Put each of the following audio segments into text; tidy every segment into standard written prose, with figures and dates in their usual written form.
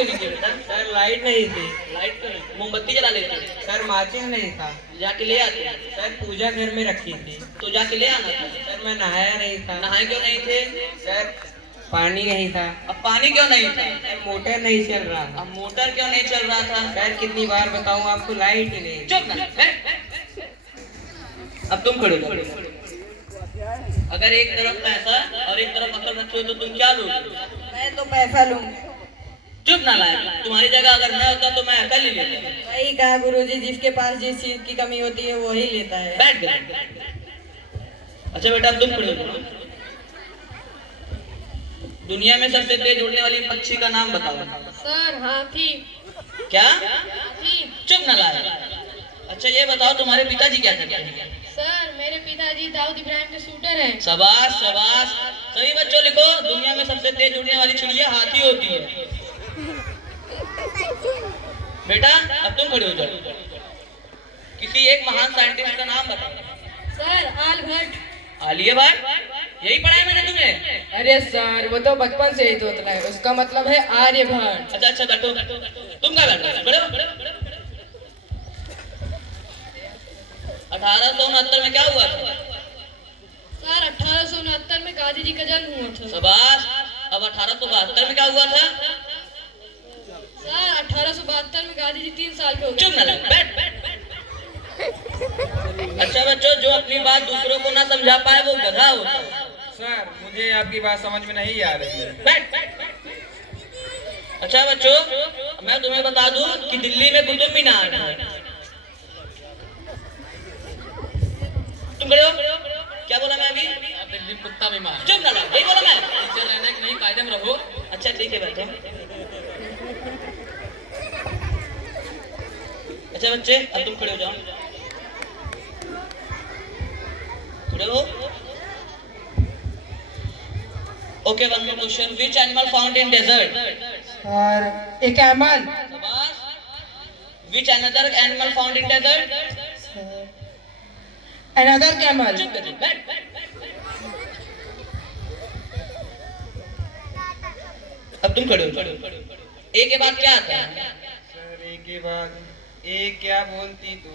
क्यों नहीं थी बेटा? सर लाइट नहीं थी। लाइट क्यों नहीं? मोमबत्ती जला लेते। सर माचिस नहीं था। जाके ले आते। सर पूजा घर में रखी थी। तो जाके ले आना था। सर मैं नहाया नहीं था। नहाए क्यों नहीं थे? सर पानी नहीं था। अब पानी क्यों नहीं था? सर मोटर नहीं चल रहा था। अब मोटर क्यों नहीं चल रहा था? सर कितनी बार बताऊं आपको, लाइट ही नहीं। चुप ना बैठ। अब तुम खड़े हो जाओ। अगर एक तरफ पैसा और एक तरफ अकल रखे हो तो तुम क्या लोगे? मैं तो पैसा लूंगा। चुप ना लाए। तुम्हारी जगह अगर मैं होता तो मैं अकल ही लेता। वही कहा गुरुजी, जिसके पास जिस चीज की कमी होती है वही लेता है। बैठ गए। अच्छा बेटा अब तुम खड़े हो जाओ। दुनिया में सबसे तेज उड़ने वाली पक्षी का नाम बताओ। सर हाथी। क्या? हाथी। चुप ना लाए। अच्छा ये बताओ तुम्हारे पिताजी क्या करते हैं? सर मेरे पिताजी दाऊद इब्राहिम के शूटर हैं। शाबाश शाबाश। सभी बच्चों लिखो, दुनिया में सबसे तेज उड़ने वाली चिड़िया हाथी होती है। बेटा अब तुम खड़े हो जाओ। किसी एक महान साइंटिस्ट का नाम बताओ। सर आलभट्ट। आलिया भट्ट? यही पढ़ाया मैंने तुम्हें। अरे सर वो तो बचपन से ही तोतला है, उसका मतलब है आर्यभट्ट। अच्छा अच्छा बैठो। तुम क्या बैठो? खड़े हो। 1869 में क्या हुआ था? सर 1869 में गांधी जी का जन्म हुआ था। शाबाश। अब 1872 में क्या हुआ था? सर 1872 में गांधी जी 3 साल के हो चुप ना गए। लग बैठ। अच्छा बच्चों, जो अपनी बात दूसरों को ना समझा पाए वो गधा होता है। सर मुझे आपकी बात समझ में नहीं आ रही है। बैठ। अच्छा बच्चों, मैं तुम्हें बता दूं कि दिल्ली में कुतुब मीनार है। तुम खड़े हो? क्या बोला मैं अभी? दिल्ली कुत्ता बीमार। चुप ना लग, यही बोला मैं। टीचर रहने की नहीं, कायदे में रहो। अच्छा ठीक है बैठो। अच्छा बच्चे अब तुम खड़े हो जाओ। खड़े हो? Okay one more question. Which animal found in desert? Sir एक कैमल। शाबाश। Which another animal found in desert? Another camel. चुप कर बैठ। अब तुम खड़े हो। ए के बाद क्या आता है? सर एक के बाद एक क्या बोलती तू?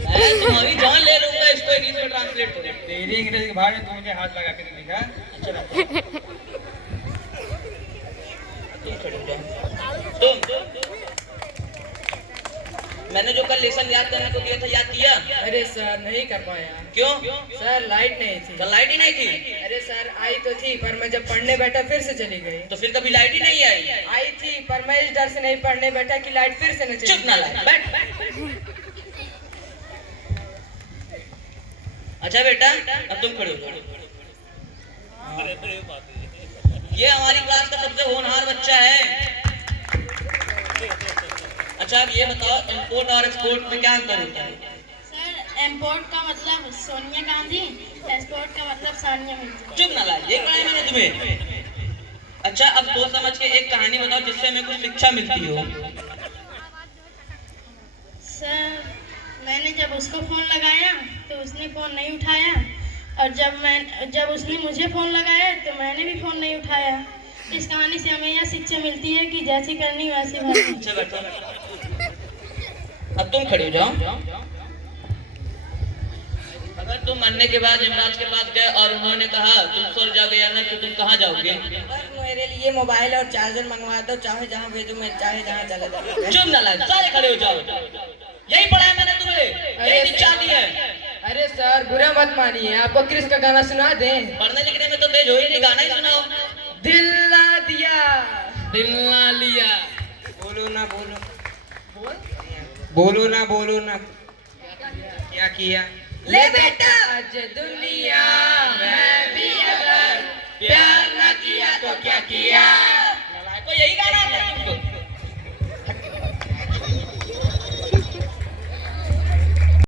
मैं तुम्हारी जान ले लूंगा, इसको इंग्लिश में ट्रांसलेट करो। तेरी इंग्लिश के भाड़ में तू मुझे हाथ लगा के दिखा। अच्छा बैठो। तुम खड़े हो जाओ। तुम मैंने जो कल लेसन याद करने को दिया था, याद किया? अरे सर नहीं कर पाया। क्यों? सर लाइट नहीं थी। कल लाइट ही नहीं थी। अरे सर आई तो थी, पर मैं जब पढ़ने बैठा फिर से चली गई। तो फिर कभी लाइट ही नहीं आई। आई थी, पर मैं इस डर से नहीं पढ़ने बैठा कि लाइट फिर से न चली। चुप ना लाए बैठ। अच्छा बेटा अब तुम खड़े हो जाओ। ये हमारी क्लास का सबसे होनहार बच्चा है। अच्छा अब ये बताओ, इंपोर्ट और एक्सपोर्ट में क्या अंतर होता है? सर इम्पोर्ट का मतलब सोनिया गांधी, एक्सपोर्ट का मतलब सानिया मिर्जा। चुप ना लाए, ये पढ़ाया मैंने तुम्हें। अच्छा अब सोच समझ के एक कहानी बताओ जिससे हमें कुछ शिक्षा मिलती हो। सर मैंने जब उसको फ़ोन लगाया तो उसने फ़ोन नहीं उठाया, और जब उसने मुझे फ़ोन लगाया तो मैंने भी फ़ोन नहीं उठाया। इस कहानी से हमें यह शिक्षा मिलती है कि जैसी करनी वैसी भरनी। अच्छा बैठो। अब तुम खड़े हो जाओ। अगर तुम मरने के बाद यमराज के पास गए और उन्होंने कहा तुम स्वर्ग जाओगे या ना, तो तुम कहाँ जाओगे? मेरे लिए मोबाइल और चार्जर मंगवा दो, चाहे जहाँ भेजो, मैं चाहे जहाँ चला जाऊँ। चुप ना लाए, सारे खड़े हो जाओ। यही पढ़ाया मैंने तुम्हें, यही शिक्षा दी है। अरे सर बुरा मत मानिए, आपको क्रिस का गाना सुना दें? पढ़ने लिखने में तो तेज हो ही नहीं, गाना ही सुनाओ। दिल ना दिया, दिल ना लिया। बोलो ना बोलो, बोलो ना बोलो ना, क्या किया? ले बेटा आज दुनिया में भी अगर प्यार ना किया तो क्या किया?